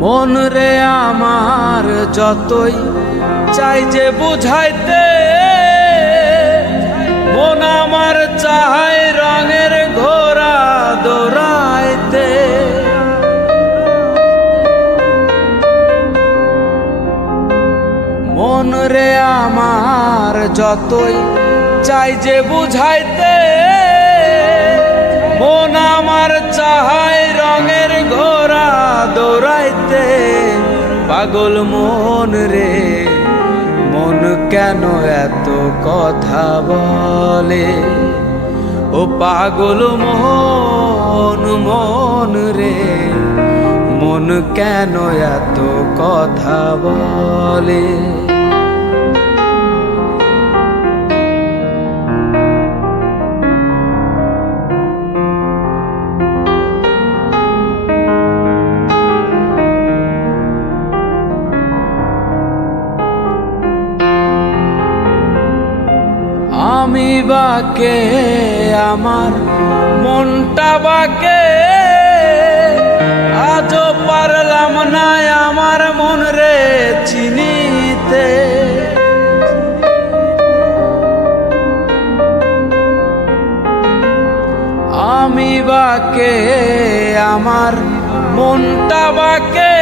মন রে আমার যতই চাই যে বুঝাইতে, মন আমার চায় রঙের ঘোড়া দৌড়াইতে। মন রে আমার যতই চাই যে বুঝাইতে, মন আমার চায় রঙের ঘোড়া দৌড়াইতে। পাগল মন রে মন কেন এত কথা বলে, ও পাগল মন মন রে মন কেন এত কথা বলে। আমি বাকে আমার মনটা বাকে, আজও পারলাম না আমার মন রে চিনিতে। আমি বাকে আমার মনটা বাকে,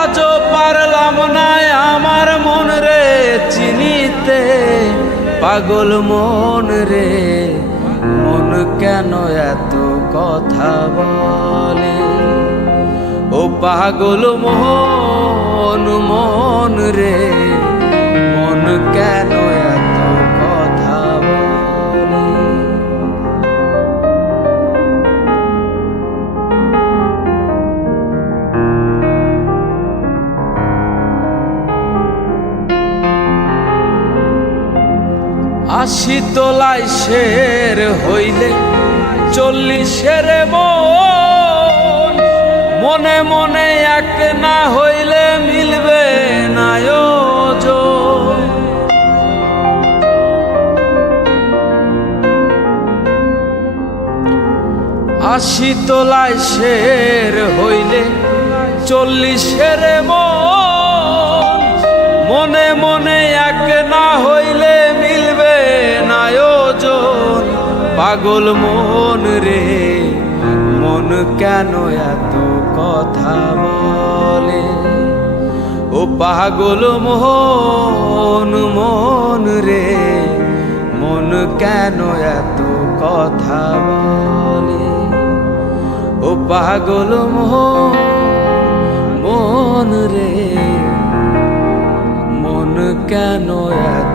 আজও পারলাম না আমার মন রে চিনিতে। পাগল মন রে মন কেন এত কথা বলে, ও পাগল মন মন রে মন কেন এত কথা বলে। আশি তোলায় শের হইলে 40-এর মন, মনে মনে এক না হইলে মিলবে না ওজন। আশি তোলায় শের হইলে 40-এর মন, মনে মনে এক না হইলে মিলবে না ওজন। পাগল মন রে মন কেন এত কথা বলে, ও পাগল মন মন রে মন কেন এত কথা বলে, ও পাগল মন রে মন কেন এত